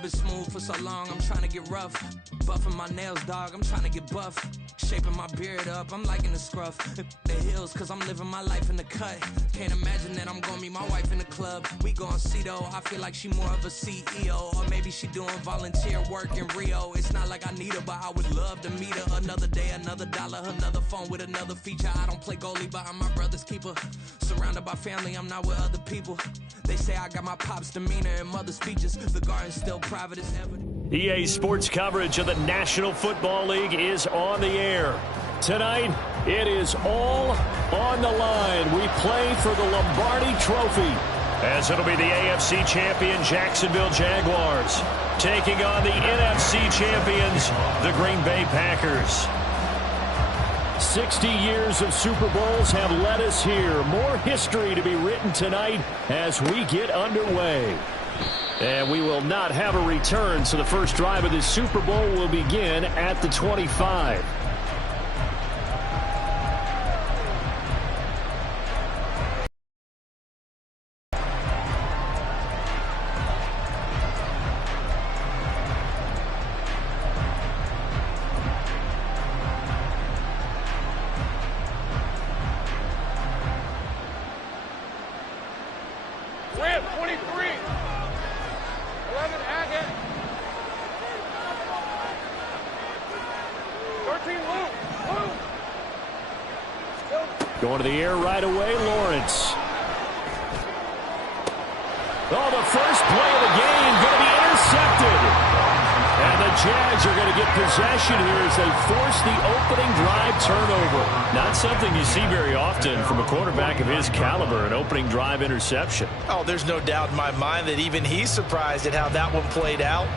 I've been smooth for so long, I'm trying to get rough. Buffing my nails, dog, I'm trying to get buff. Shaping my beard up, I'm liking the scruff. The hills, cause I'm living my life in the cut. Can't imagine that I'm gonna meet my wife in the club. We gon' see though, I feel like she more of a CEO. Or maybe she doing volunteer work in Rio. It's not like I need her, but I would love to meet her. Another day, another dollar, another phone with another feature. I don't play goalie, but I'm my brother's keeper. Surrounded by family, I'm not with other people. They say I got my pop's demeanor and mother's features. The garden's still private as ever. EA Sports coverage of the National Football League is on the air. Tonight, it is all on the line. We play for the Lombardi Trophy, as it'll be the AFC champion Jacksonville Jaguars taking on the NFC champions, the Green Bay Packers. 60 years of Super Bowls have led us here. More history to be written tonight as we get underway. And we will not have a return, so the first drive of this Super Bowl will begin at the 25. Going to the air right away, Lawrence. Oh, the first play of the game going to be intercepted. And the Jags are going to get possession here as they force the opening drive turnover. Not something you see very often from a quarterback of his caliber, an opening drive interception. Oh, there's no doubt in my mind that even he's surprised at how that one played out.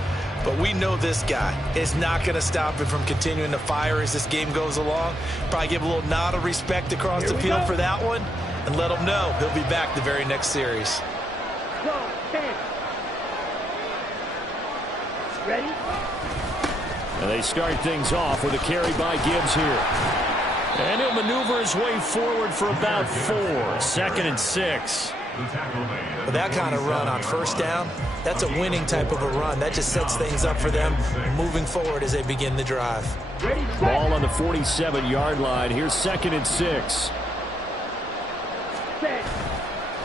But we know this guy is not going to stop him from continuing to fire as this game goes along. Probably give a little nod of respect across the field for that one and let him know he'll be back the very next series. Ready? And they start things off with a carry by Gibbs here. And he'll maneuver his way forward for about 4. 2nd and 6. With that kind of run on first down, that's a winning type of a run. That just sets things up for them moving forward as they begin the drive. Ball on the 47-yard line. Here's 2nd and 6.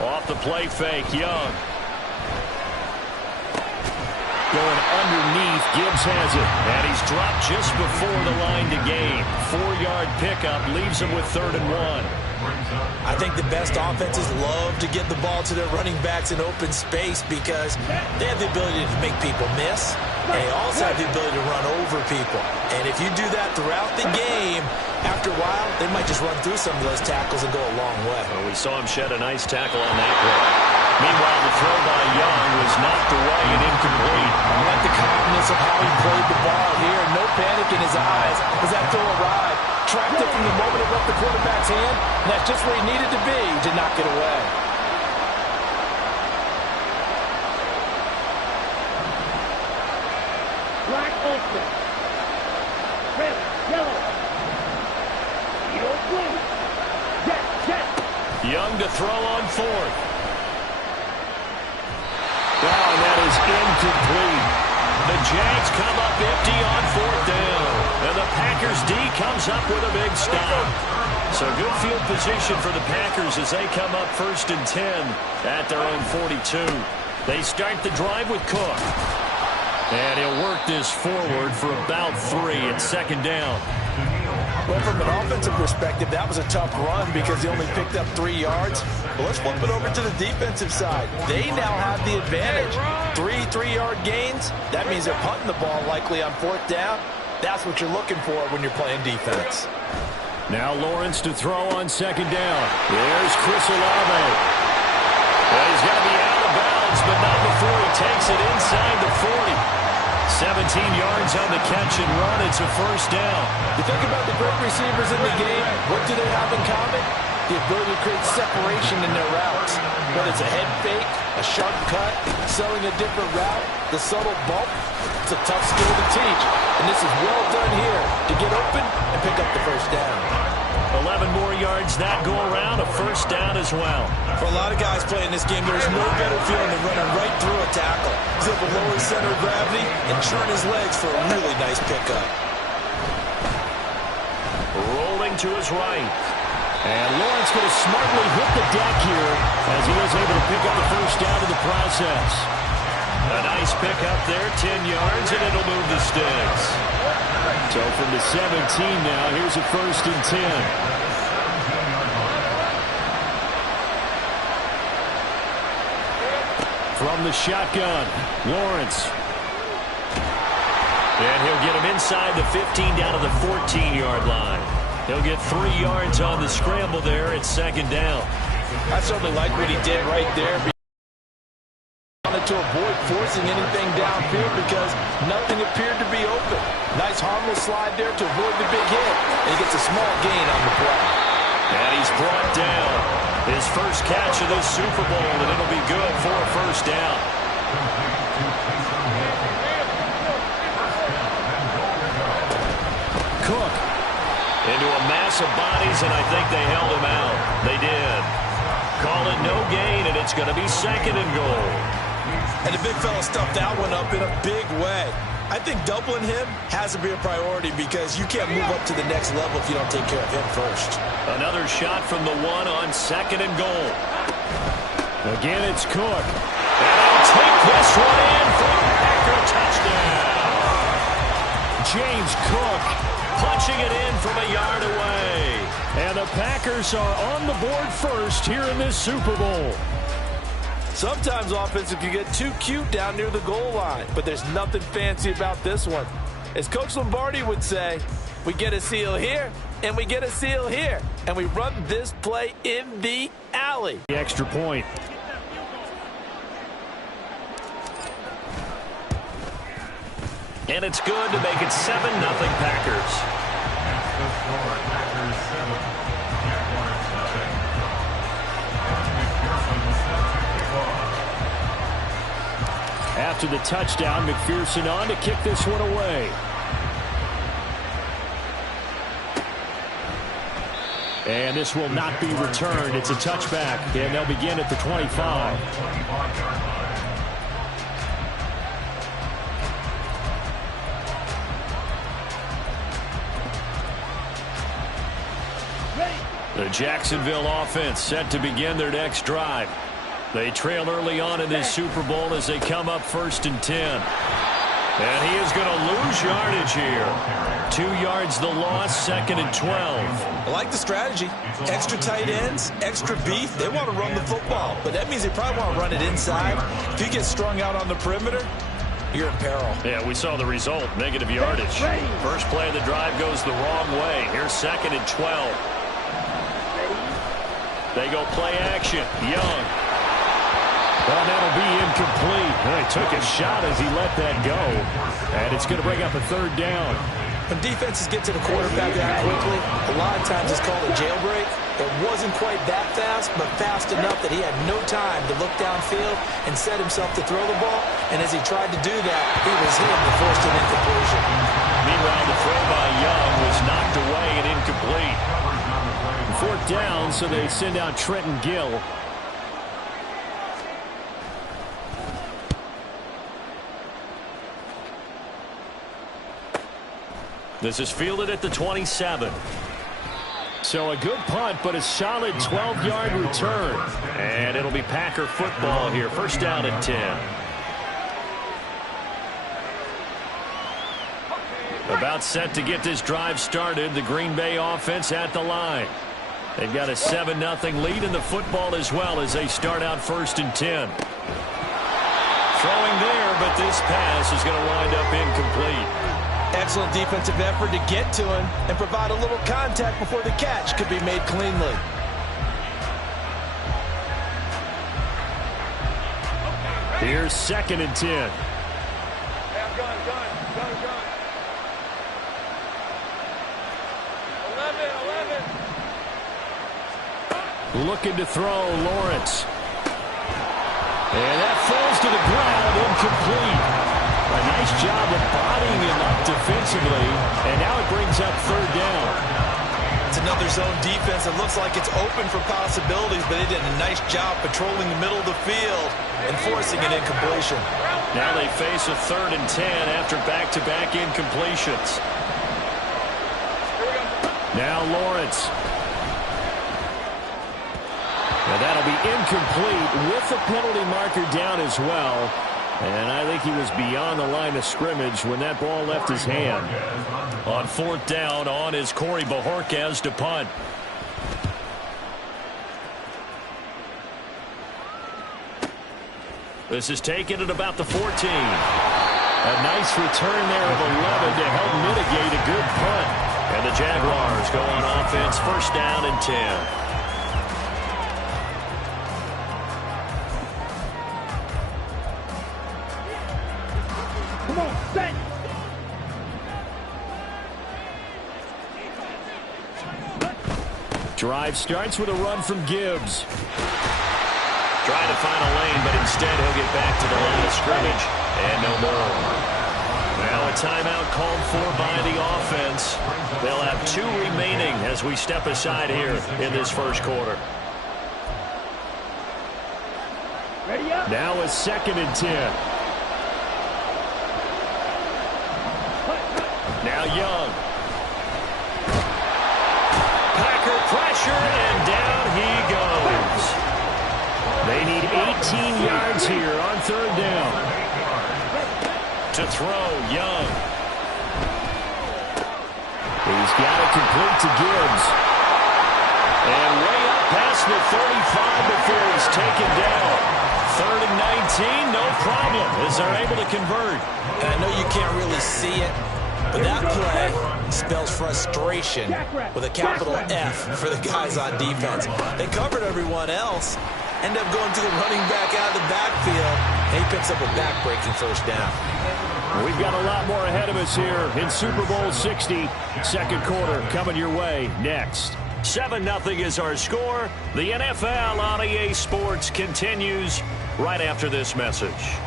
Off the play fake, Young. Going underneath, Gibbs has it. And he's dropped just before the line to gain. 4-yard pickup leaves him with 3rd and 1. I think the best offenses love to get the ball to their running backs in open space because they have the ability to make people miss, and they also have the ability to run over people. And if you do that throughout the game, after a while, they might just run through some of those tackles and go a long way. Well, we saw him shed a nice tackle on that play. Meanwhile, the throw by Young was knocked away and incomplete. I like the calmness of how he played the ball here. No panic in his eyes as that throw arrived. Tracked it from the moment it left the quarterback's hand, and that's just where he needed to be to knock it away. Black ultra. Red, yellow. Yellow, blue. Jet. Young to throw on 4th. Oh, and that is incomplete. The Jags come up empty on 4th down. And the Packers D comes up with a big stop. So good field position for the Packers as they come up 1st and 10 at their own 42. They start the drive with Cook. And he'll work this forward for about 3 at 2nd down. Well, from an offensive perspective, that was a tough run because he only picked up 3 yards. But let's flip it over to the defensive side. They now have the advantage. 3-3-yard gains. That means they're punting the ball likely on 4th down. That's what you're looking for when you're playing defense. Now Lawrence to throw on 2nd down. There's Chris Olave. Well, he's got to be out of bounds, but not before he takes it inside the 40. 17 yards on the catch and run. It's a 1st down. You think about the great receivers in the game. What do they have in common? The ability to create separation in their routes. Whether it's a head fake, a sharp cut, selling a different route, the subtle bump. It's a tough skill to teach. And this is well done here to get open and pick up the 1st down. 11 more yards that go around, a first down as well. For a lot of guys playing this game, there's no better feeling than running right through a tackle. He's able to lower his center of gravity and turn his legs for a really nice pickup. Rolling to his right. And Lawrence going to smartly hit the deck here as he was able to pick up the first down in the process. A nice pickup there, 10 yards, and it'll move the sticks. So from the 17 now, here's a 1st and 10. From the shotgun, Lawrence. And he'll get him inside the 15 down to the 14-yard line. He'll get 3 yards on the scramble there at 2nd down. I certainly like what he did right there. To avoid forcing anything downfield because nothing appeared to be open. Nice harmless slide there to avoid the big hit. And he gets a small gain on the play. And he's brought down. His first catch of this Super Bowl, and it'll be good for a first down. Cook into a mass of bodies, and I think they held him out. They did. Call it no gain, and it's going to be 2nd and goal. And the big fella stuffed that one up in a big way. I think doubling him has to be a priority because you can't move up to the next level if you don't take care of him first. Another shot from the 1 on 2nd and goal. Again, it's Cook. And he'll take this one in for a Packer touchdown. James Cook punching it in from a yard away. And the Packers are on the board first here in this Super Bowl. Sometimes offense can get too cute down near the goal line, but there's nothing fancy about this one. As Coach Lombardi would say, we get a seal here, and we get a seal here, and we run this play in the alley. The extra point. And it's good to make it 7-0 Packers. After the touchdown, McPherson on to kick this one away. And this will not be returned. It's a touchback, and they'll begin at the 25. The Jacksonville offense set to begin their next drive. They trail early on in this Super Bowl as they come up 1st and 10. And he is going to lose yardage here. 2 yards the loss, 2nd and 12. I like the strategy. Extra tight ends, extra beef. They want to run the football, but that means they probably want to run it inside. If you get strung out on the perimeter, you're in peril. Yeah, we saw the result, negative yardage. First play of the drive goes the wrong way. Here's 2nd and 12. They go play action. Young. Well, that'll be incomplete. Well, he took a shot as he let that go. And it's going to bring up a 3rd down. When defenses get to the quarterback that quickly, a lot of times it's called a jailbreak. It wasn't quite that fast, but fast enough that he had no time to look downfield and set himself to throw the ball. And as he tried to do that, he was hit and forced an incompletion. Meanwhile, the throw by Young was knocked away and incomplete. 4th down, so they send out Trenton Gill. This is fielded at the 27. So a good punt, but a solid 12-yard return. And it'll be Packer football here. First down at 10. About set to get this drive started. The Green Bay offense at the line. They've got a 7-0 lead in the football as well as they start out 1st and 10. Throwing there, but this pass is going to wind up incomplete. Excellent defensive effort to get to him and provide a little contact before the catch could be made cleanly. Here's 2nd and 10. Looking to throw, Lawrence. And that falls to the ground, incomplete. A nice job of bodying him up defensively, and now it brings up 3rd down. To another zone defense. It looks like it's open for possibilities, but they did a nice job patrolling the middle of the field and forcing an incompletion. Now they face a 3rd and 10 after back-to-back incompletions. Now Lawrence. And that'll be incomplete with the penalty marker down as well. And I think he was beyond the line of scrimmage when that ball left his hand. On 4th down, on is Corey Bajorquez to punt. This is taken at about the 14. A nice return there of 11 to help mitigate a good punt. And the Jaguars go on offense, 1st down and 10. Come on, set. Drive starts with a run from Gibbs. Trying to find a lane, but instead he'll get back to the line of scrimmage. And no more. Now a timeout called for by the offense. They'll have 2 remaining as we step aside here in this 1st quarter. Ready up. Now a 2nd and 10. Now Young. Packer pressure, and down he goes. They need 18 yards here on 3rd down. To throw, Young. He's got it complete to Gibbs. And way up past the 35 before he's taken down. 3rd and 19, no problem, as they're able to convert. And I know you can't really see it, but that play spells frustration with a capital F for the guys on defense. They covered everyone else, end up going to the running back out of the backfield, and he picks up a back-breaking 1st down. We've got a lot more ahead of us here in Super Bowl 60. 2nd quarter coming your way next. 7-0 is our score. The NFL on EA Sports continues right after this message.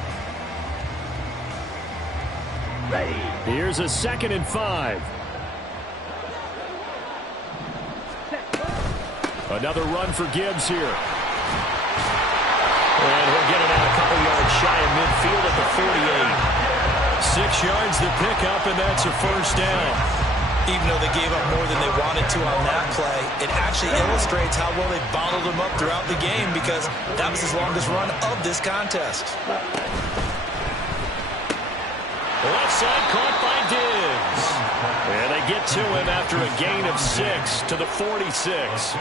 Ready. Here's a 2nd and 5. Another run for Gibbs here. And he'll get it out a couple yards shy of midfield at the 48. 6 yards to pick up, and that's a 1st down. Even though they gave up more than they wanted to on that play, it actually illustrates how well they bottled them up throughout the game, because that was his longest run of this contest. Left side caught by Diggs. And they get to him after a gain of 6 to the 46.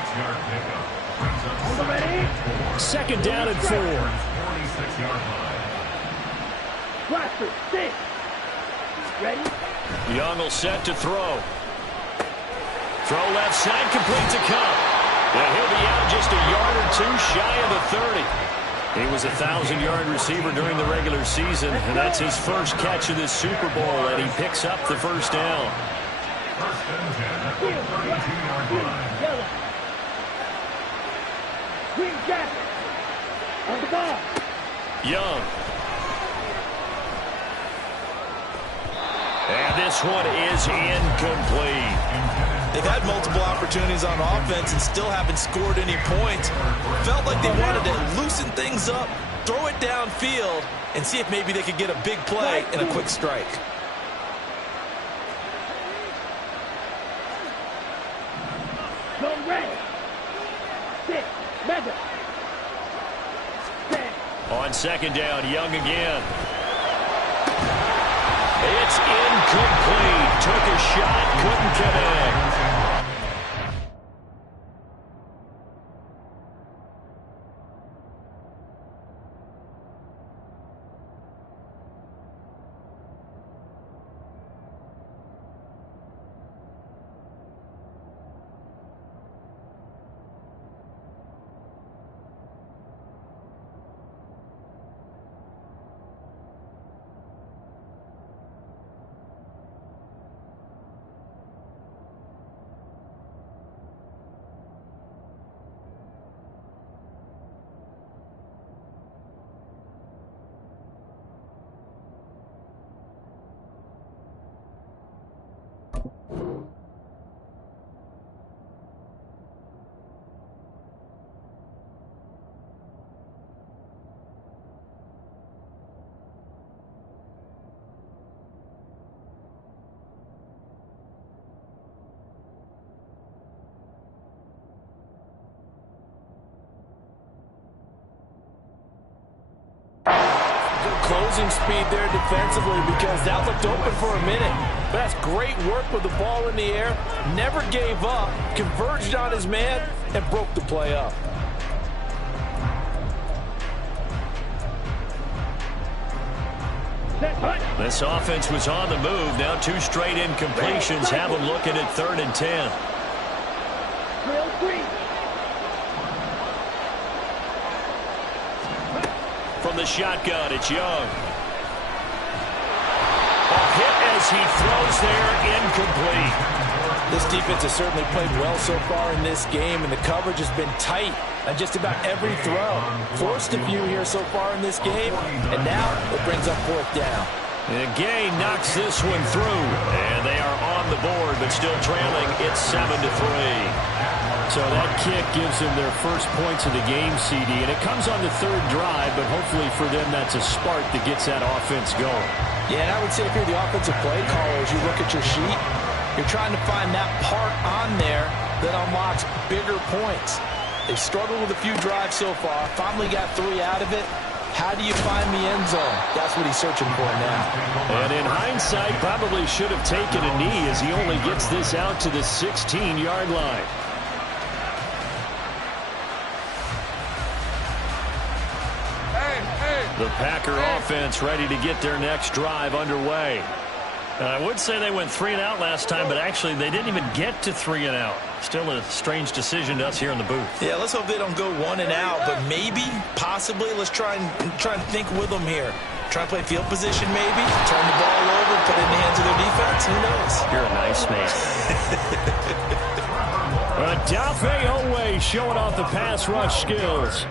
2nd down and 4. Blaster, 6. Ready? Young will set to throw. Throw left side, complete to Cup. And he'll be out just a yard or 2 shy of the 30. He was a 1,000-yard receiver during the regular season, and that's his 1st catch of this Super Bowl, and he picks up the 1st down. Green jacket. On the ball. Young. And this one is incomplete. They've had multiple opportunities on offense and still haven't scored any points. Felt like they wanted to loosen things up, throw it downfield, and see if maybe they could get a big play and a quick strike. Go ready. 6. Mega. 10. On 2nd down, Young again. It's incomplete. Took a shot, couldn't connect. opposing speed there defensively because that looked open for a minute. But that's great work with the ball in the air. Never gave up, converged on his man, and broke the play up. This offense was on the move. Now 2 straight incompletions have them looking at 3rd and 10. From the shotgun, it's Young. A hit as he throws there, incomplete. This defense has certainly played well so far in this game, and the coverage has been tight on just about every throw. Forced a few here so far in this game, and now it brings up 4th down. And Gay knocks this one through, and they are on the board, but still trailing. It's 7-3. So that kick gives them their first points of the game, CD, and it comes on the 3rd drive, but hopefully for them that's a spark that gets that offense going. Yeah, and I would say if you're the offensive play caller, as you look at your sheet, you're trying to find that part on there that unlocks bigger points. They've struggled with a few drives so far, finally got 3 out of it. How do you find the end zone? That's what he's searching for now. And in hindsight, probably should have taken a knee as he only gets this out to the 16-yard line. The Packer offense ready to get their next drive underway. I would say they went 3 and out last time, but actually they didn't even get to 3 and out. Still a strange decision to us here in the booth. Yeah, let's hope they don't go 1 and out, but maybe, possibly, let's try and think with them here. Try and play field position maybe, turn the ball over, put it in the hands of their defense. Who knows? You're a nice man. Dafe Owe showing off the pass rush skills.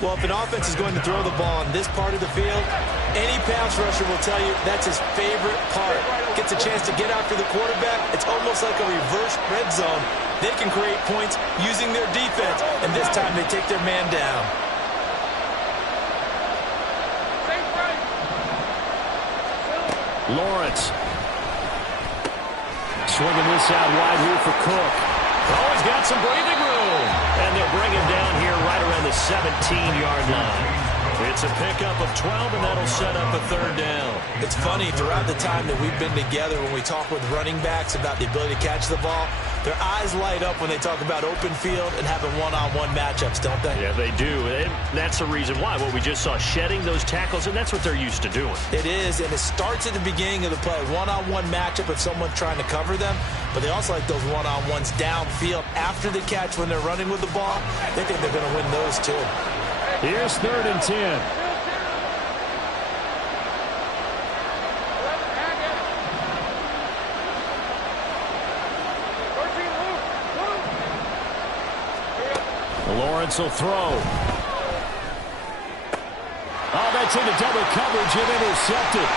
Well, if an offense is going to throw the ball on this part of the field, any pass rusher will tell you that's his favorite part. Gets a chance to get after the quarterback. It's almost like a reverse red zone. They can create points using their defense, and this time they take their man down. Lawrence. Swinging this out wide here for Cook. Oh, he's got some breathing room. And they'll bring him down here right around the 17-yard line. It's a pickup of 12, and that'll set up a 3rd down. It's funny, throughout the time that we've been together, when we talk with running backs about the ability to catch the ball, their eyes light up when they talk about open field and having one-on-one matchups, don't they? Yeah, they do. And that's the reason why. Well, we just saw shedding those tackles, and that's what they're used to doing. It is, and it starts at the beginning of the play. One-on-one matchup if someone's trying to cover them, but they also like those one-on-ones downfield after the catch when they're running with the ball. They think they're going to win those, too. Here's 3rd and 10. Lawrence will throw. Oh, that's into double coverage and intercepted.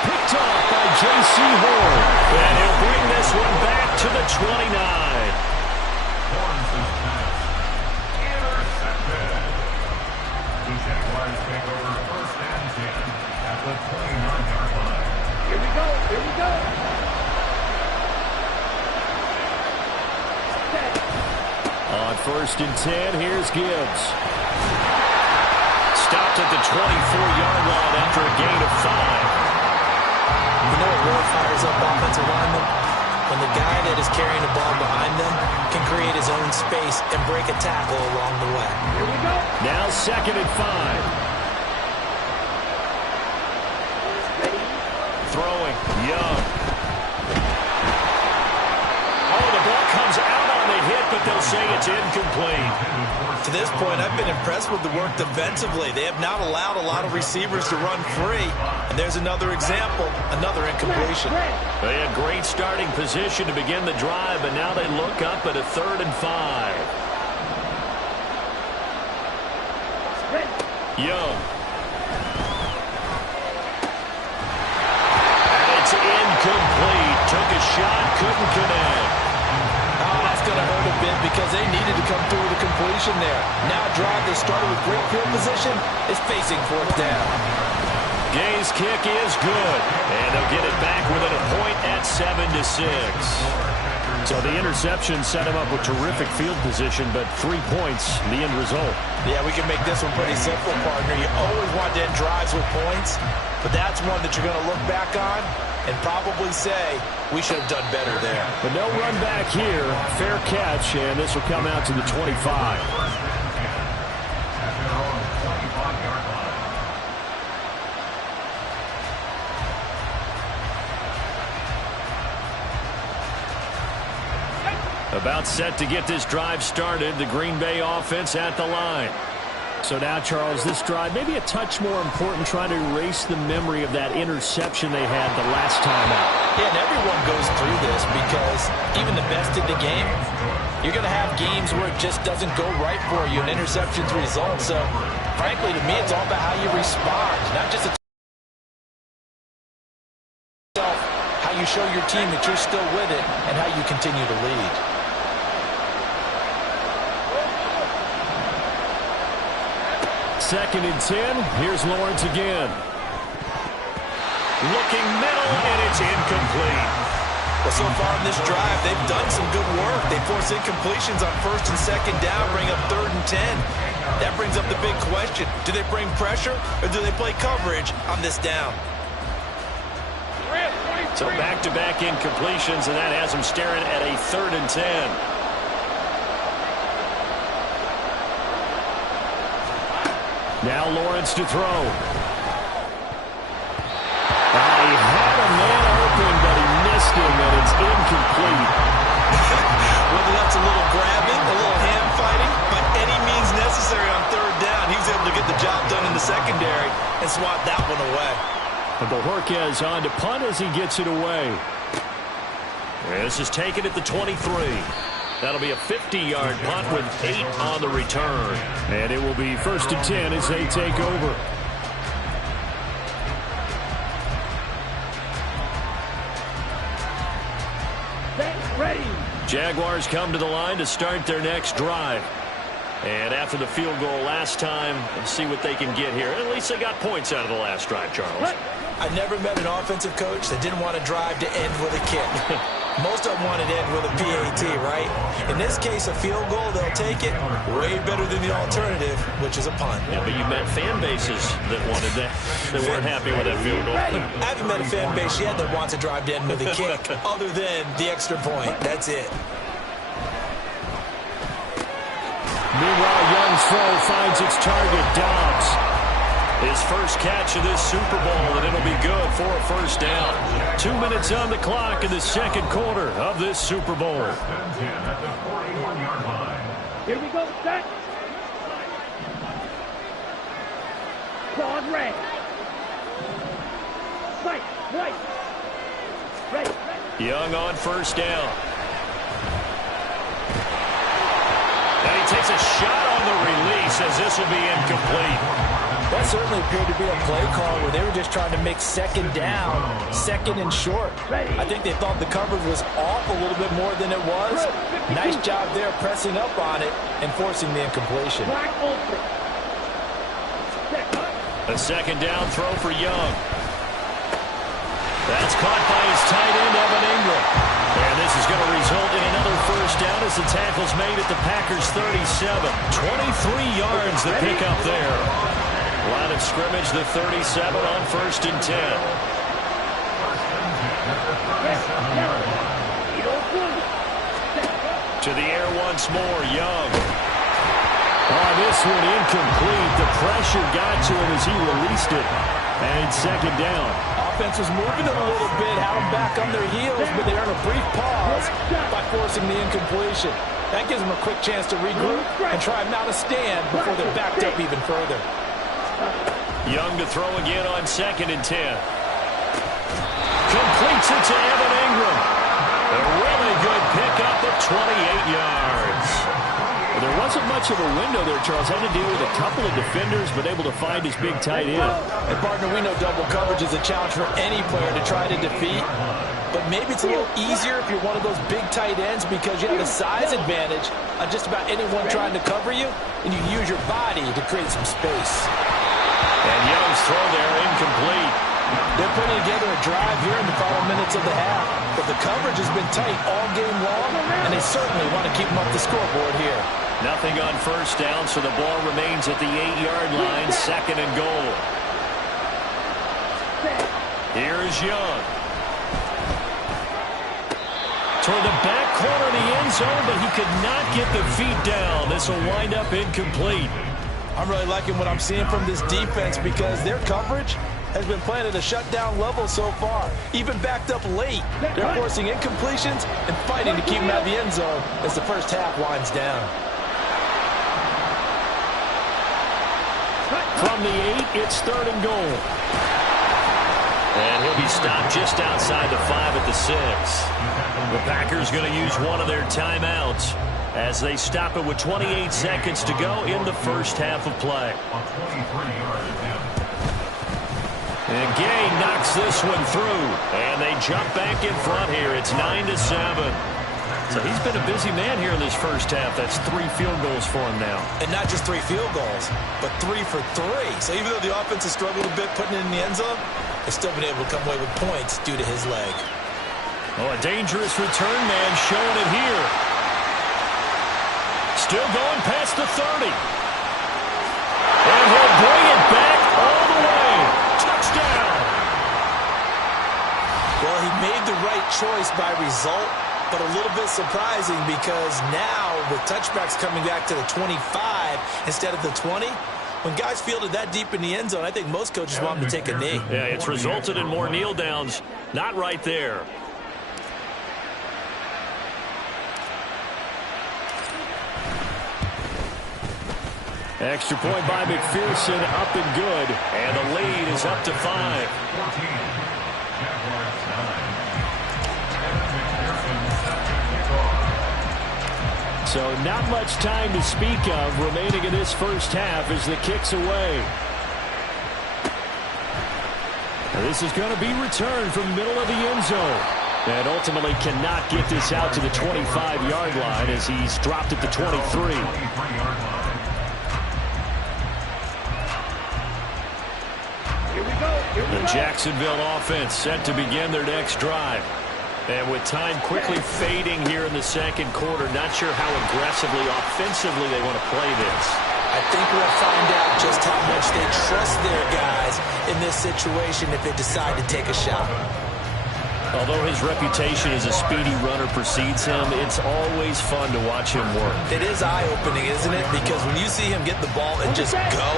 Picked off by J.C. Horn. And he'll bring this one back to the 29. Here we go. Here we go. On 1st and 10, here's Gibbs. Stopped at the 24-yard line after a gain of 5. You know what really fires up offensive linemen? When the guy that is carrying the ball behind them can create his own space and break a tackle along the way. Here we go. Now 2nd and 5. Throwing, Young. Oh, the ball comes out on the hit, but they'll say it's incomplete. To this point, I've been impressed with the work defensively. They have not allowed a lot of receivers to run free. And there's another example, another incompletion. They had great starting position to begin the drive, but now they look up at a 3rd and 5. Young. Incomplete. Took a shot, couldn't connect. Oh, that's going to hurt a bit because they needed to come through with a completion there. Now a drive that started with great field position is facing 4th down. Gay's kick is good. And they'll get it back within a point at 7-6. So the interception set him up with terrific field position, but 3 points, the end result. Yeah, we can make this one pretty simple, partner. You always want to end drives with points, but that's one that you're going to look back on and probably say, we should have done better there. But no run back here. Fair catch, and this will come out to the 25. About set to get this drive started. The Green Bay offense at the line. So now, Charles, this drive maybe a touch more important, trying to erase the memory of that interception they had the last time out. Yeah, and everyone goes through this because even the best in the game, you're going to have games where it just doesn't go right for you, and interceptions result. So, frankly, to me, it's all about how you respond, not just how you show your team that you're still with it and how you continue to lead. Second and 10. Here's Lawrence again. Looking middle, and it's incomplete. Well, so far in this drive, they've done some good work. They force incompletions on first and second down, bring up 3rd and 10. That brings up the big question. Do they bring pressure, or do they play coverage on this down? So back-to-back incompletions, and that has them staring at a 3rd and 10. Now Lawrence to throw. He had a man open, but he missed him, and it's incomplete. Whether that's a little grabbing, a little hand fighting, by any means necessary on 3rd down, he was able to get the job done in the secondary and swat that one away. And Bojorquez on to punt as he gets it away. This is taken at the 23. That'll be a 50-yard punt with 8 on the return. And it will be 1st and 10 as they take over. Ready. Jaguars come to the line to start their next drive. And after the field goal last time, let's see what they can get here. At least they got points out of the last drive, Charles. I never met an offensive coach that didn't want to drive to end with a kick. Most of them wanted to end with a PAT, right? In this case, a field goal, they'll take it. Way better than the alternative, which is a punt. Yeah, but you met fan bases that wanted that, that weren't happy with that field goal. I haven't met a fan base yet that wants to drive to end with a kick, other than the extra point. That's it. Meanwhile, Young's throw finds its target, Dobbs. His first catch of this Super Bowl, and it'll be good for a 1st down. 2 minutes on the clock in the 2nd quarter of this Super Bowl. At the 41-yard line. Here we go, set. Claude red. Sight, right. Ready. Young on 1st down. And he takes a shot on the release as this will be incomplete. That certainly appeared to be a play call where they were just trying to make 2nd down, 2nd and short. I think they thought the coverage was off a little bit more than it was. Nice job there pressing up on it and forcing the incompletion. A 2nd down throw for Young. That's caught by his tight end, Evan Ingram. And this is going to result in another 1st down as the tackle's made at the Packers' 37. 23 yards the pick up there. Line of scrimmage, the 37 on 1st and 10. To the air once more, Young. Oh, this one incomplete. The pressure got to him as he released it. And 2nd down. Offense was moving it a little bit, had them back on their heels, but they earned a brief pause by forcing the incompletion. That gives them a quick chance to regroup and try and mount a stand before they're backed up even further. Young to throw again on 2nd and 10. Completes it to Evan Ingram. A really good pickup at 28 yards. There wasn't much of a window there, Charles. Had to deal with a couple of defenders, but able to find his big tight end. And, partner, we know double coverage is a challenge for any player to try to defeat. But maybe it's a little easier if you're one of those big tight ends because you have the size advantage on just about anyone trying to cover you, and you use your body to create some space. And Young's throw there incomplete. They're putting together a drive here in the final minutes of the half. But the coverage has been tight all game long, and they certainly want to keep them up the scoreboard here. Nothing on first down, so the ball remains at the 8-yard line, 2nd and goal. Here's Young. Toward the back corner of the end zone, but he could not get the feet down. This will wind up incomplete. I'm really liking what I'm seeing from this defense because their coverage has been playing at a shutdown level so far. Even backed up late, they're forcing incompletions and fighting to keep them out of the end zone as the first half winds down. From the 8, it's 3rd and goal. And he'll be stopped just outside the 5 at the 6. The Packers going to use one of their timeouts as they stop it with 28 seconds to go in the first half of play. And Gay knocks this one through, and they jump back in front here. It's 9-7. So he's been a busy man here in this first half. That's 3 field goals for him now. And not just 3 field goals, but 3 for 3. So even though the offense has struggled a bit putting it in the end zone, they've still been able to come away with points due to his leg. Oh, a dangerous return man showing it here. Still going past the 30. And he'll bring it back all the way. Touchdown. Well, he made the right choice by result, but a little bit surprising because now with touchbacks coming back to the 25 instead of the 20, when guys fielded that deep in the end zone, I think most coaches want them to take a knee. Yeah, it's resulted in more kneel downs. Not right there. Extra point by McPherson, up and good. And the lead is up to 5. So not much time to speak of remaining in this first half as the kick's away. This is going to be returned from the middle of the end zone. And ultimately cannot get this out to the 25-yard line as he's dropped at the 23. The Jacksonville offense set to begin their next drive. And with time quickly fading here in the second quarter, not sure how aggressively, offensively they want to play this. I think we'll find out just how much they trust their guys in this situation if they decide to take a shot. Although his reputation as a speedy runner precedes him, it's always fun to watch him work. It is eye-opening, isn't it? Because when you see him get the ball and just go,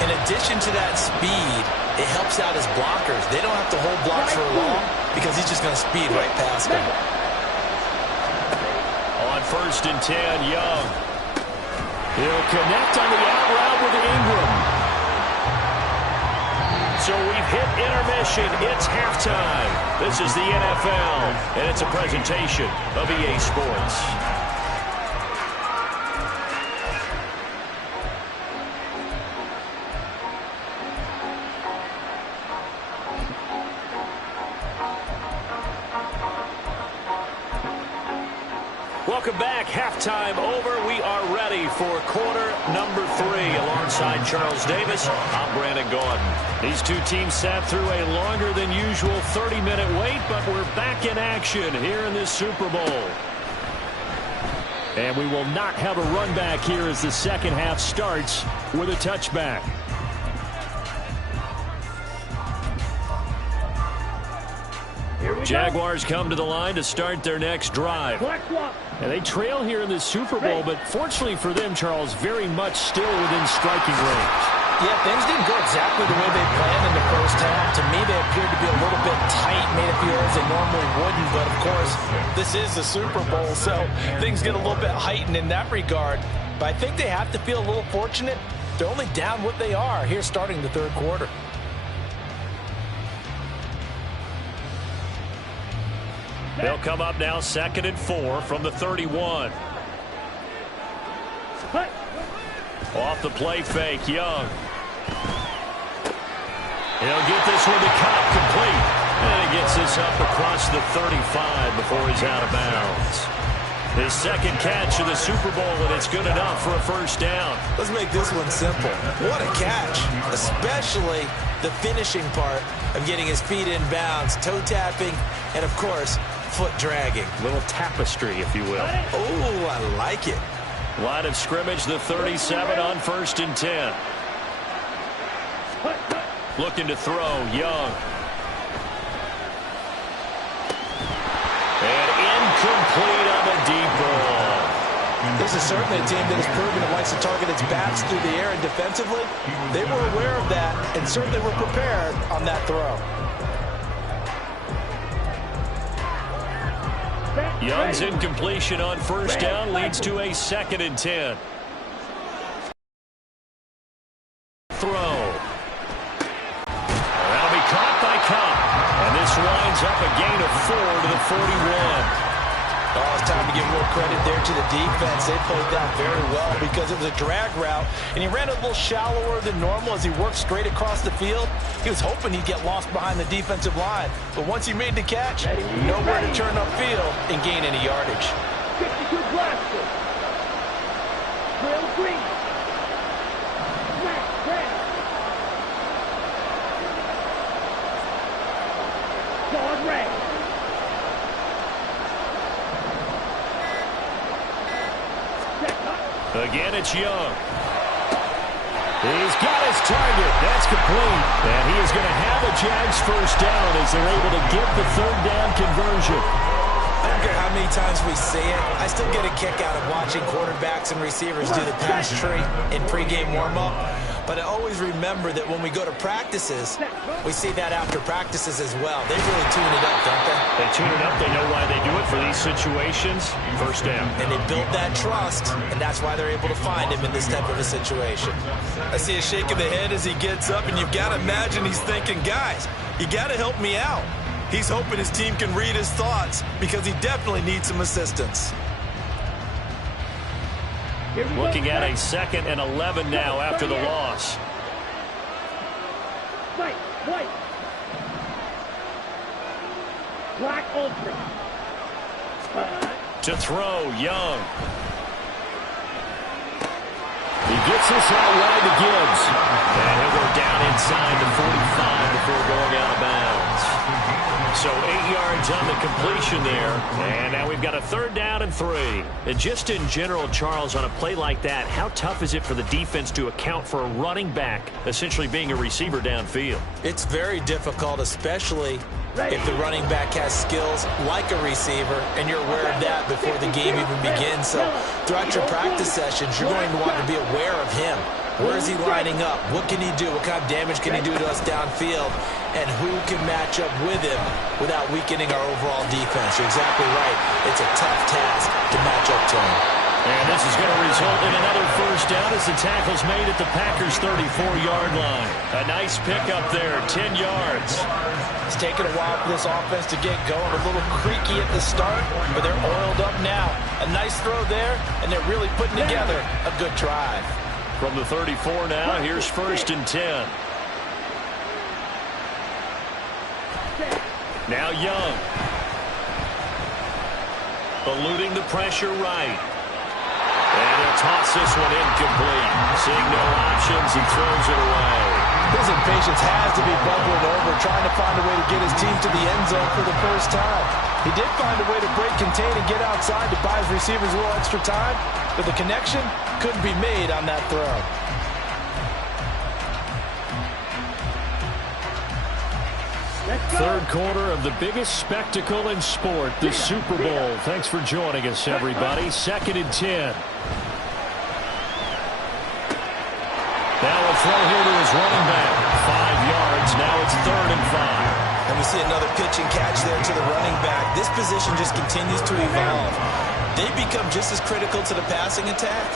in addition to that speed, it helps out his blockers. They don't have to hold blocks for long because he's just going to speed right past them. On 1st and 10, Young. He'll connect on the out route with Ingram. So we've hit intermission. It's halftime. This is the NFL, and it's a presentation of EA Sports. Welcome back. Halftime over. We are ready for quarter number 3. Alongside Charles Davis, I'm Brandon Gordon. These two teams sat through a longer than usual 30-minute wait, but we're back in action here in this Super Bowl. And we will not have a run back here as the second half starts with a touchback. Jaguars come to the line to start their next drive. And they trail here in the Super Bowl, but fortunately for them, Charles, very much still within striking range. Yeah, things didn't go exactly the way they planned in the first half. To me, they appeared to be a little bit tight, made it feel as they normally wouldn't. But, of course, this is the Super Bowl, so things get a little bit heightened in that regard. But I think they have to feel a little fortunate. They're only down what they are here starting the third quarter. They'll come up now 2nd and 4 from the 31. Off the play fake, Young. He'll get this one to Cobb complete. And he gets this up across the 35 before he's out of bounds. His second catch of the Super Bowl, and it's good enough for a first down. Let's make this one simple. What a catch, especially the finishing part of getting his feet in bounds, toe tapping, and, of course, foot dragging. Little tapestry, if you will. Oh, I like it. Line of scrimmage, the 37 on 1st and 10. Looking to throw, Young. And incomplete on the deep ball. This is certainly a team that has proven it likes to target its backs through the air, and defensively, they were aware of that and certainly were prepared on that throw. Young's incompletion on first down leads to a 2nd and 10. Throw. That'll be caught by Cup. And this winds up a gain of 4 to the 41. Oh, it's time to give real credit there to the defense. They played that very well because it was a drag route, and he ran a little shallower than normal as he worked straight across the field. He was hoping he'd get lost behind the defensive line, but once he made the catch, nowhere to turn upfield and gain any yardage. 52 Blaster. Real green. Red. Dog red. Again, it's Young. He's got his target. That's complete. And he is going to have a Jags first down as they're able to get the 3rd down conversion. I don't care how many times we see it, I still get a kick out of watching quarterbacks and receivers do the pass tree in pregame warm-up. But I always remember that when we go to practices, we see that after practices as well. They really tune it up, don't they? They tune it up. They know why they do it for these situations. First down. And they build that trust, and that's why they're able to find him in this type of a situation. I see a shake of the head as he gets up, and you've got to imagine he's thinking, guys, you got to help me out. He's hoping his team can read his thoughts because he definitely needs some assistance. Looking at a 2nd and 11 now after the loss. White. Black ultra. To throw, Young. He gets this out wide to Gibbs. And he'll go down inside the 45 before going out of bounds. So 8 yards on the completion there. And now we've got a 3rd down and 3. And just in general, Charles, on a play like that, how tough is it for the defense to account for a running back essentially being a receiver downfield? It's very difficult, especially if the running back has skills like a receiver, and you're aware of that before the game even begins. So throughout your practice sessions, you're going to want to be aware of him. Where is he lining up? What can he do? What kind of damage can he do to us downfield? And who can match up with him without weakening our overall defense? You're exactly right. It's a tough task to match up to him. And this is going to result in another first down as the tackle's made at the Packers' 34-yard line. A nice pickup there, 10 yards. It's taken a while for this offense to get going. A little creaky at the start, but they're oiled up now. A nice throw there, and they're really putting together a good drive. From the 34 now, here's 1st and 10. Now Young. Eluding the pressure right. And he'll toss this one incomplete. Seeing no options, he throws it away. His impatience has to be bubbling over, trying to find a way to get his team to the end zone for the first time. He did find a way to break, contain, and get outside to buy his receivers a little extra time, but the connection couldn't be made on that throw. Third quarter of the biggest spectacle in sport, the Super Bowl. Thanks for joining us, everybody. 2nd and 10. Now a throw here to his running back. 5 yards. Now it's 3rd and 5. And we see another pitch and catch there to the running back. This position just continues to evolve. They become just as critical to the passing attack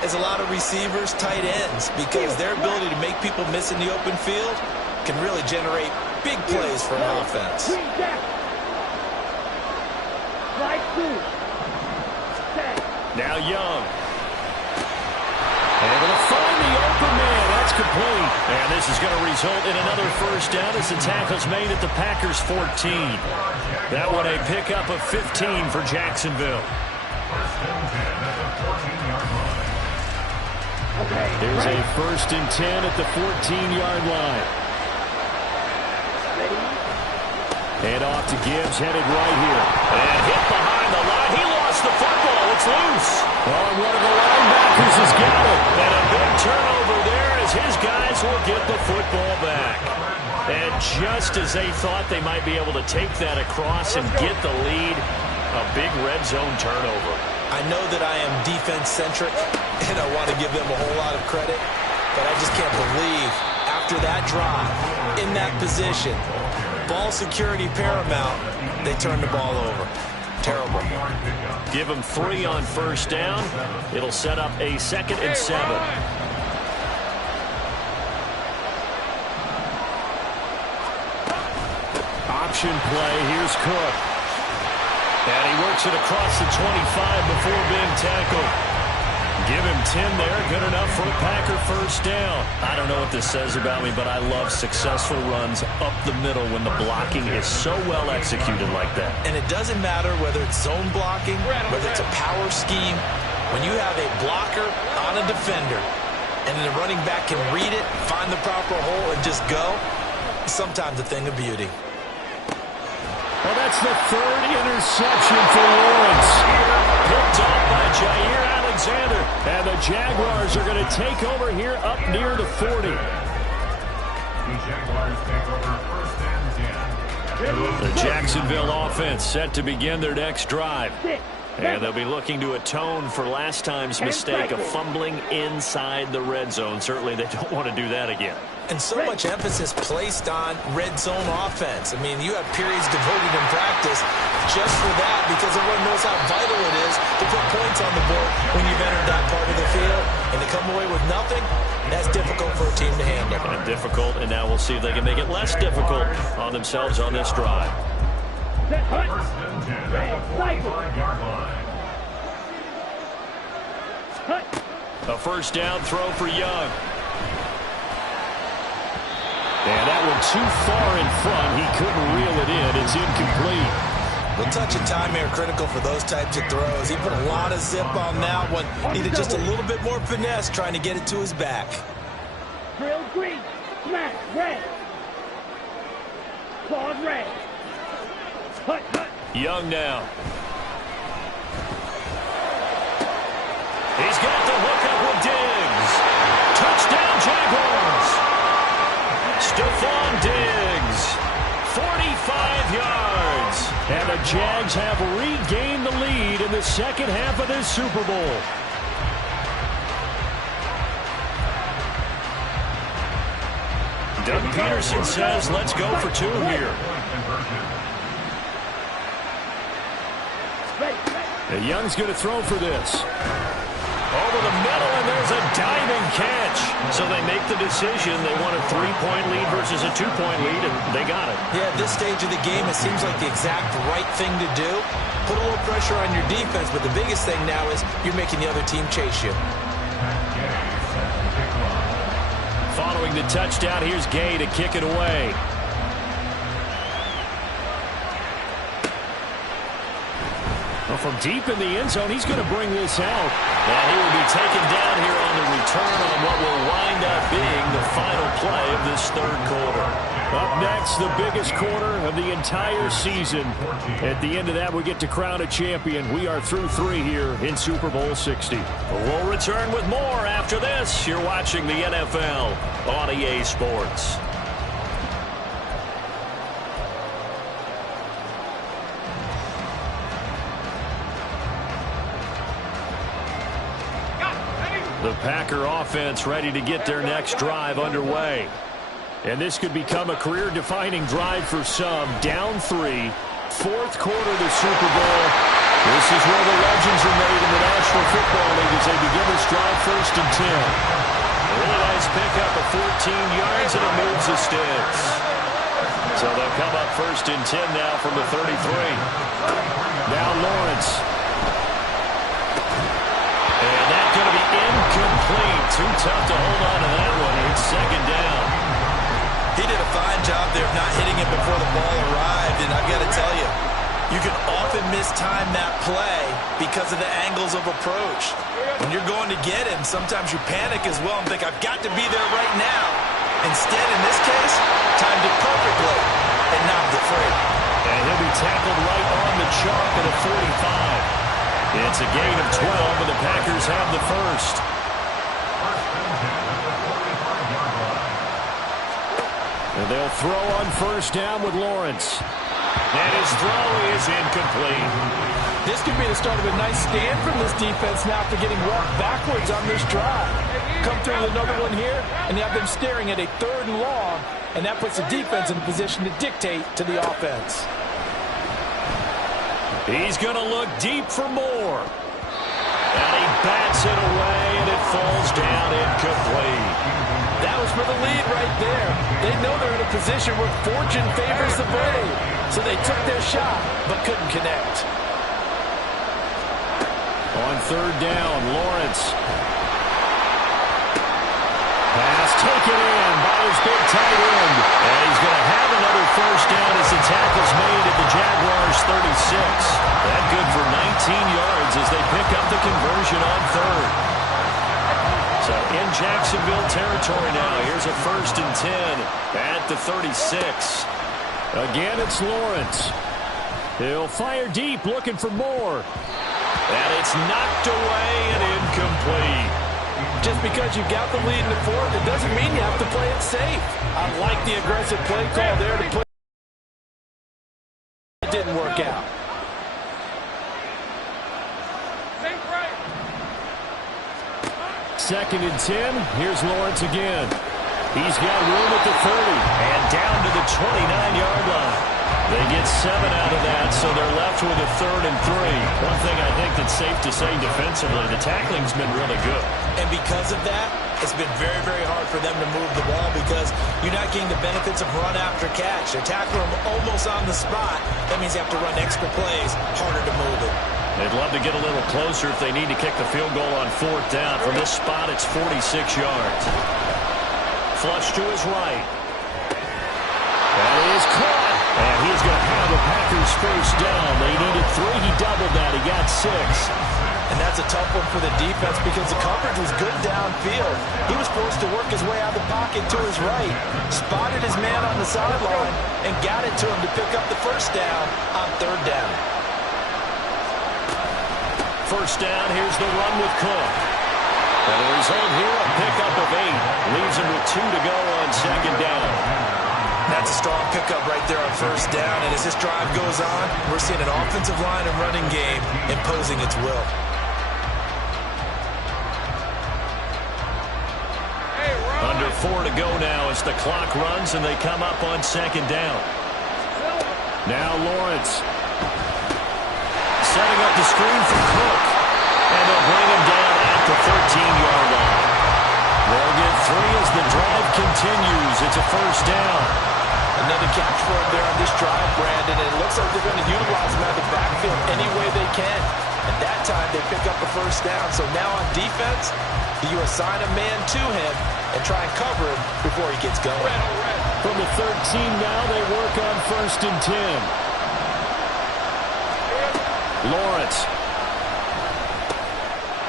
as a lot of receivers, tight ends, because their ability to make people miss in the open field can really generate big plays for an offense. Now Young. Able to find the open man. That's complete. And this is going to result in another first down as the tackle's made at the Packers' 14. That one a pickup of 15 for Jacksonville. First and 10 at the 14-yard line. There's a 1st and 10 at the 14-yard line. Hand off to Gibbs, headed right here. And hit behind the line. He lost the football. It's loose. Oh, and one of the linebackers has got it. And a big turnover there as his guys will get the football back. And just as they thought they might be able to take that across and get the lead, a big red zone turnover. I know that I am defense-centric, and I want to give them a whole lot of credit, but I just can't believe after that drive, in that position, ball security paramount, they turned the ball over. Terrible. Give them 3 on 1st down. It'll set up a 2nd and 7. Option play. Here's Cook. And he works it across the 25 before being tackled. Give him 10 there. Good enough for a Packer 1st down. I don't know what this says about me, but I love successful runs up the middle when the blocking is so well executed like that. And it doesn't matter whether it's zone blocking, whether it's a power scheme. When you have a blocker on a defender and the running back can read it, find the proper hole, and just go, it's sometimes a thing of beauty. Well, that's the 3rd interception for Lawrence. Picked off by Jair Alexander. And the Jaguars are going to take over here up near the 40. The Jaguars take over 1st and 10. The Jacksonville offense set to begin their next drive. And they'll be looking to atone for last time's mistake of fumbling inside the red zone. Certainly they don't want to do that again. And so much emphasis placed on red zone offense. I mean, you have periods devoted in practice just for that because everyone knows how vital it is to put points on the board when you've entered that part of the field. And to come away with nothing, that's difficult for a team to handle. And difficult, and now we'll see if they can make it less difficult on themselves on this drive. First and 10 at the 45-yard line. A 1st down throw for Young. And that one too far in front. He couldn't reel it in. It's incomplete. The touch and time here critical for those types of throws. He put a lot of zip on that one. Needed just a little bit more finesse trying to get it to his back. Drill green. Smash red. Claws red. Hut, hut. Young now. He's got the hookup with Diggs. Touchdown Jaguars. Stephon Diggs. 45 yards. And the Jags have regained the lead in the 2nd half of this Super Bowl. Doug Peterson says, let's go for 2 here. Young's going to throw for this. Over the middle, and there's a diving catch. So they make the decision. They want a 3-point lead versus a 2-point lead, and they got it. Yeah, at this stage of the game, it seems like the exact right thing to do. Put a little pressure on your defense, but the biggest thing now is you're making the other team chase you. Following the touchdown, here's Gay to kick it away. Well, from deep in the end zone, he's going to bring this out. And he will be taken down here on the return on what will wind up being the final play of this 3rd quarter. Up next, the biggest quarter of the entire season. At the end of that, we get to crown a champion. We are through 3 here in Super Bowl 60. We'll return with more after this. You're watching the NFL on EA Sports. The Packer offense ready to get their next drive underway. And this could become a career-defining drive for some. Down 3, 4th quarter of the Super Bowl. This is where the legends are made in the National Football League as they begin this drive 1st and 10. A really nice pickup of 14 yards, and it moves the sticks. So they'll come up 1st and 10 now from the 33. Now Lawrence. And that's going to be incomplete. Too tough to hold on to that one. It's 2nd down. He did a fine job there of not hitting it before the ball arrived, and I've got to tell you, you can often mistime that play because of the angles of approach. When you're going to get him, sometimes you panic as well and think, I've got to be there right now. Instead, in this case, timed it perfectly and knocked it free. And he'll be tackled right on the chalk at a 45. It's a gain of 12, and the Packers have the first. And they'll throw on first down with Lawrence. And his throw is incomplete. This could be the start of a nice stand from this defense now after getting walked backwards on this drive. Come through with another one here, and you have them staring at a 3rd and long, and that puts the defense in a position to dictate to the offense. He's going to look deep for more. And he bats it away, and it falls down incomplete. That was for the lead right there. They know they're in a position where fortune favors the brave. So they took their shot, but couldn't connect. On 3rd down, Lawrence. Pass taken in by his big tight end. And he's going to have another first down as the tackle's made at the Jaguars' 36. That good for 19 yards as they pick up the conversion on 3rd. So in Jacksonville territory now. Here's a 1st and 10 at the 36. Again, it's Lawrence. He'll fire deep, looking for more. And it's knocked away and incomplete. Just because you got the lead in the 4th, it doesn't mean you have to play it safe. I like the aggressive play call there to play. It didn't work out. Second and 10. Here's Lawrence again. He's got room at the 30 and down to the 29-yard line. They get 7 out of that, so they're left with a 3rd and 3. One thing I think that's safe to say defensively, the tackling's been really good. And because of that, it's been very, very hard for them to move the ball because you're not getting the benefits of run after catch. They tackle them almost on the spot. That means you have to run extra plays, harder to move it. They'd love to get a little closer if they need to kick the field goal on 4th down. From this spot, it's 46 yards. Flush to his right. That is caught. And he's going to have the Packers first down. They needed 3. He doubled that. He got 6. And that's a tough one for the defense because the coverage was good downfield. He was forced to work his way out of the pocket to his right, spotted his man on the sideline, and got it to him to pick up the first down on 3rd down. First down, here's the run with Cook. And the result here, a pickup of 8. Leaves him with 2 to go on 2nd down. That's a strong pickup right there on 1st down. And as this drive goes on, we're seeing an offensive line and running game imposing its will. Under 4 to go now as the clock runs and they come up on 2nd down. Now Lawrence. Setting up the screen for Cook. And they'll bring him down at the 13-yard line. They'll get 3 as the drive continues. It's a first down. Another catch for him there on this drive, Brandon. And it looks like they're going to utilize him out of the backfield any way they can. And that time they pick up the first down. So now on defense, you assign a man to him and try and cover him before he gets going. From the 13 now, they work on 1st and 10. Lawrence.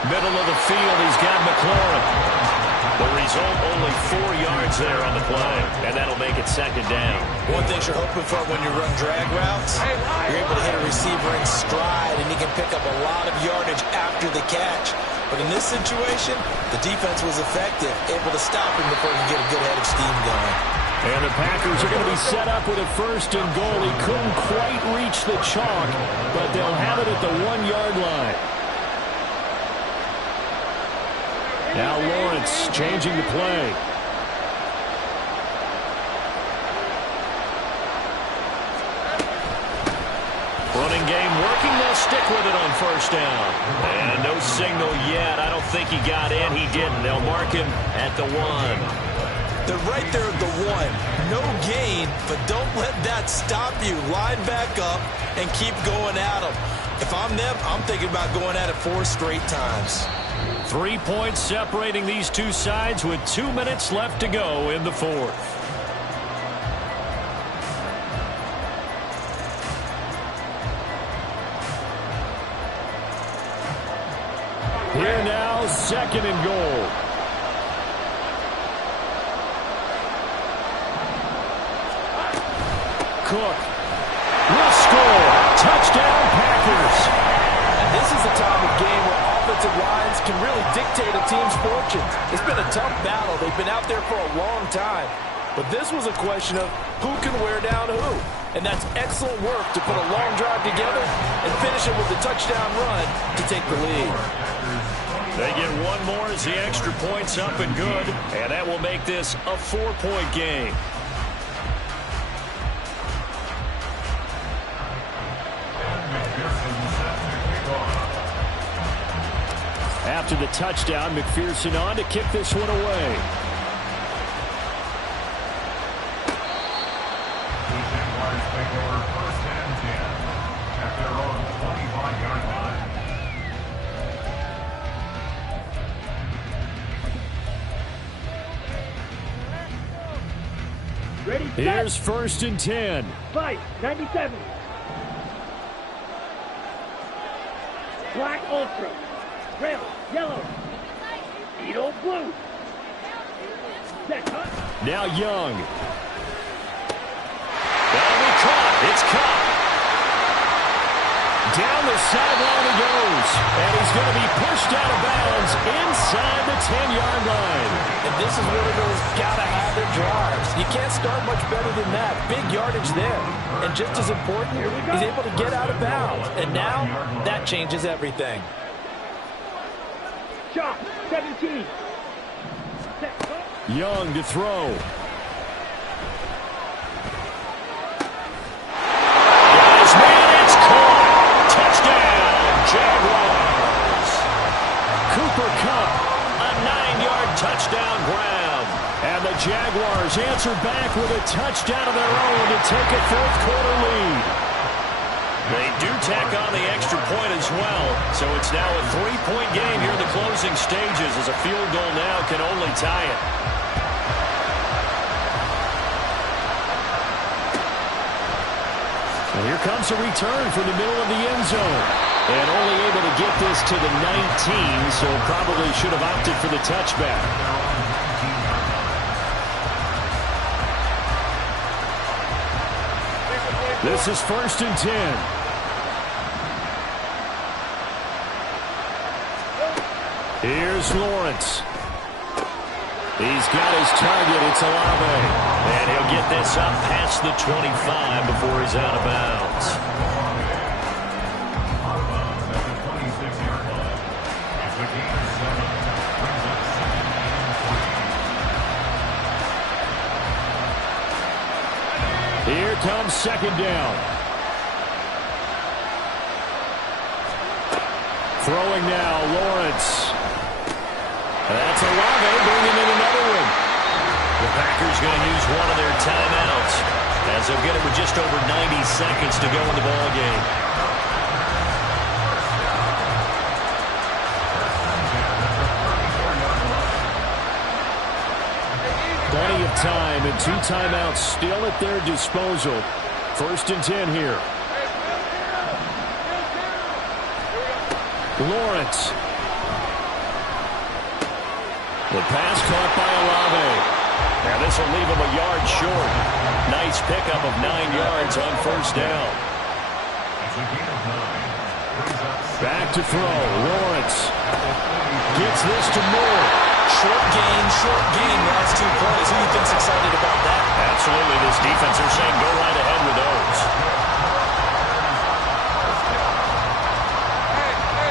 Middle of the field, he's got McLaurin. The result, only 4 yards there on the play, and that'll make it 2nd down. One thing you're hoping for when you run drag routes, you're able to hit a receiver in stride, and he can pick up a lot of yardage after the catch. But in this situation, the defense was effective, able to stop him before he can get a good head of steam going. And the Packers are going to be set up with a 1st and goal. He couldn't quite reach the chalk, but they'll have it at the 1-yard line. Now Lawrence changing the play. Running game working. They'll stick with it on 1st down. And no signal yet. I don't think he got in. He didn't. They'll mark him at the 1. They're right there at the 1. No gain, but don't let that stop you. Line back up and keep going at them. If I'm them, I'm thinking about going at it 4 straight times. 3 points separating these two sides with 2 minutes left to go in the 4th. Here now, 2nd and goal. Cook will score. Touchdown, Packers. And this is the time of game where offensive lines can really dictate a team's fortunes. It's been a tough battle. They've been out there for a long time. But this was a question of who can wear down who. And that's excellent work to put a long drive together and finish it with a touchdown run to take the lead. They get one more as the extra point's up and good. And that will make this a 4-point game. After the touchdown, McPherson on to kick this one away. Take over 1st and 10 at their own 25-yard line. Ready, set. Here's 1st and 10. Fight, 97. Black Ultra. Red, yellow. Edo blue. Set, huh? Now Young. That'll be caught. It's caught. Down the sideline he goes. And he's going to be pushed out of bounds inside the 10-yard line. And this is one of those gotta-have it drives. You can't start much better than that. Big yardage there. And just as important, he's able to get out of bounds. And now, that changes everything. Shot, 17. Set, huh? Young to throw. It's caught. Touchdown, Jaguars. Cooper Kupp, a 9-yard touchdown grab. And the Jaguars answer back with a touchdown of their own to take a 4th-quarter lead. They do tack on the extra point as well, so it's now a 3-point game here in the closing stages as a field goal now can only tie it. And here comes a return from the middle of the end zone. And only able to get this to the 19, so probably should have opted for the touchback. This is 1st and 10. Here's Lawrence. He's got his target. It's Olave. And he'll get this up past the 25 before he's out of bounds. Here comes 2nd down. Throwing now, Lawrence. That's Olave bringing in another one. The Packers going to use one of their timeouts as they'll get it with just over 90 seconds to go in the ball game. Plenty of time and 2 timeouts still at their disposal. 1st and 10 here. Lawrence. The pass caught by Olave. Now this will leave him a yard short. Nice pickup of 9 yards on 1st down. Back to throw. Lawrence gets this to Moore. Short gain, last 2 plays. Who do you think's excited about that? Absolutely. This defense are saying go right ahead with those.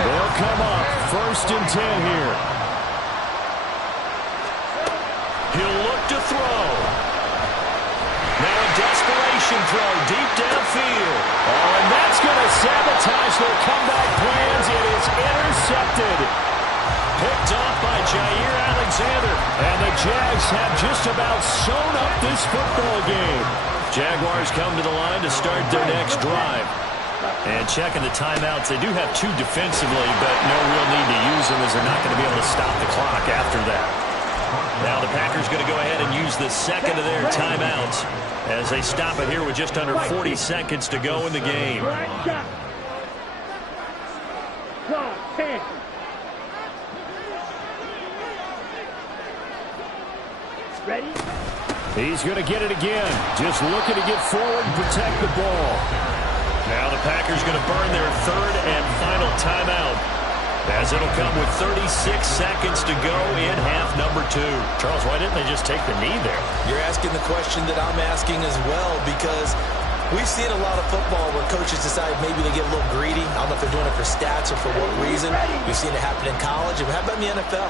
They'll come up 1st and 10 here. He'll look to throw. Now a desperation throw deep downfield. Oh, and that's going to sabotage their comeback plans. It is intercepted. Picked off by Jair Alexander. And the Jags have just about sewn up this football game. Jaguars come to the line to start their next drive. And checking the timeouts, they do have 2 defensively, but no real need to use them as they're not going to be able to stop the clock after that. Now the Packers going to go ahead and use the 2nd of their timeouts as they stop it here with just under 40 seconds to go in the game. He's going to get it again. Just looking to get forward and protect the ball. Now the Packers going to burn their third and final timeout, as it'll come with 36 seconds to go in half number 2. Charles, why didn't they just take the knee there? You're asking the question that I'm asking as well, because we've seen a lot of football where coaches decide maybe they get a little greedy. I don't know if they're doing it for stats or for what reason. We've seen it happen in college. And how about in the NFL?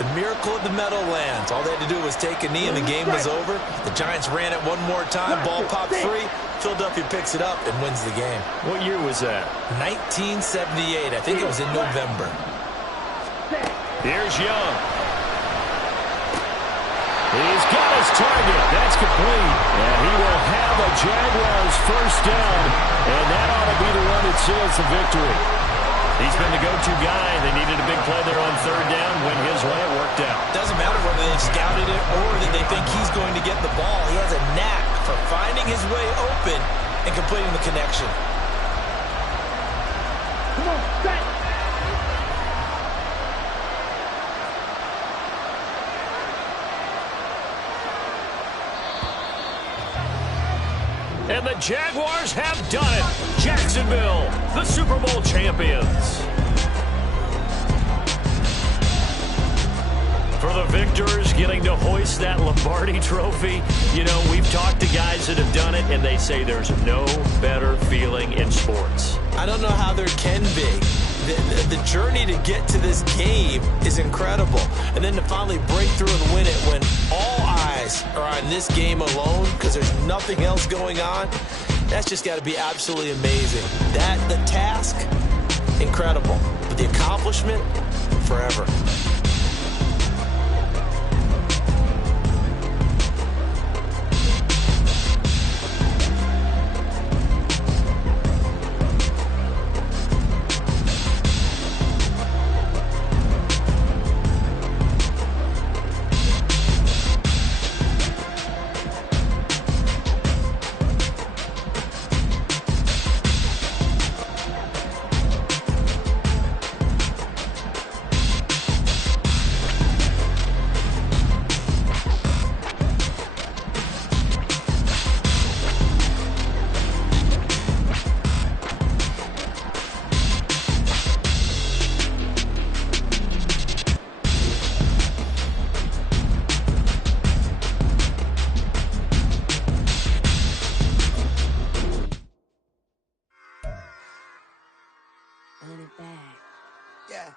The miracle of the Meadowlands. All they had to do was take a knee and the game was over. The Giants ran it one more time. Ball popped free. Philadelphia picks it up and wins the game. What year was that? 1978. I think it was in November. Here's Young. He's got his target. That's complete. And he will have a Jaguars first down. And that ought to be the one that seals the victory. He's been the go-to guy. They needed a big play there on third down. Went his way. It worked out. Doesn't matter whether they've scouted it or that they think he's going to get the ball. He has a knack for finding his way open and completing the connection. Come on, set. And the Jaguars have done it. Jacksonville, the Super Bowl champions. For the victors, getting to hoist that Lombardi trophy, you know, we've talked to guys that have done it, and they say there's no better feeling in sports. I don't know how there can be. The journey to get to this game is incredible. And then to finally break through and win it when all eyes are on this game alone because there's nothing else going on, that's just got to be absolutely amazing. The task, incredible. But the accomplishment, forever. Run it back. Yeah.